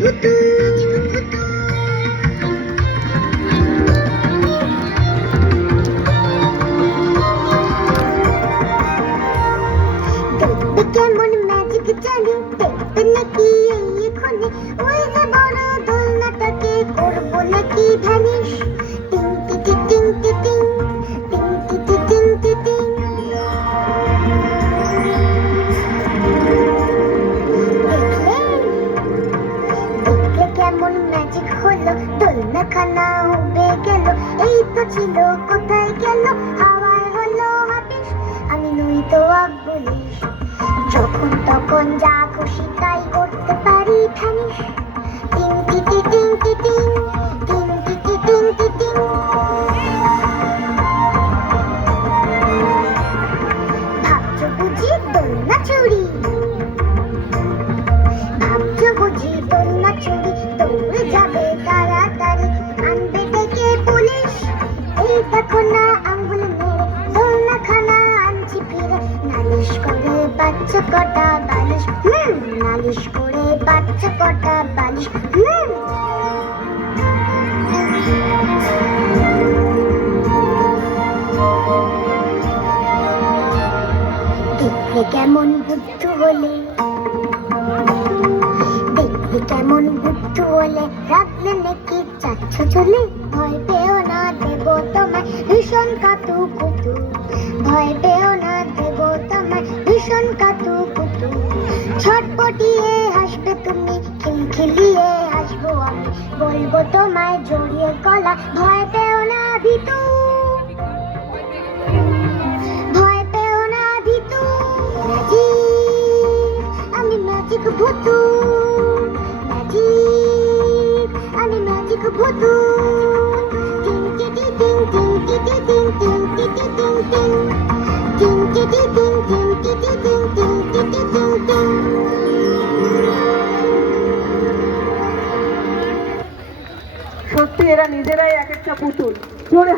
ভুতু। দেখবে কেমন ম্যাজিক জানি, দেখবে নাকি এক্ষুনি ওই যে বড় দোলনাটাকে করবো নাকি ভ্যানিশ। টিং টি টিং টি টিং, টিং টি টিং টি টিং। দেখলে কেমন ম্যাজিক হলো, দোলনাখানা উবে গেল। এই তো ছিল, কোথায় গেল? হাওয়ায় হলো হাবিস, আমি নই তো পুলিশ। যখন তখন যা খুশি তাই করতে পারি ভ্যানিশ। টিং টি টিং টি টিং, টিং টি টিং টি টিং। ভাবছো বুঝি দোলনা চুরি, ভাবছো বুঝি দোলনা চুরি। দৌড়ে যাবে তাড়াতাড়ি, আনবে ডেকে পুলিশ। এই দেখো না আঙ্গুল মেরে দোলনাখানা আনছি ফিরে। নালিশ করে বাচ্চা কটা বালিশ, নালিশ করে বাচ্চা কটা বালিশ। দেখবে কেমন বুদ্ধু হলে, দেখবে কেমন বুদ্ধু হলে, রাখলে নাকি চাচ্ছ চলে। ভয় পেও না, দেব তোমায় ভীষণ কাতু কুতু। ভয় পেও না, দেব তোমায় ভীষণ কাতু কুতু। ছটপটিয়ে হাসবে তুমি, খিলখিলিয়ে হাসবো আমি। বলবো তোমায় জড়িয়ে গলা, ভয় পেও না ভিতু। ভয় পেও না ভিতু। ম্যাজিক, আমি ম্যাজিক ভুতু। ম্যাজিক, আমি ম্যাজিক ভুতু। টিং টি টিং টিং টি টিং টিং টি টিং টিং, টিং টি টিং টিং টি টিং টিং টি টিং টিং। সত্যি এরা নিজেরাই এক একটা পুতুল। জোরে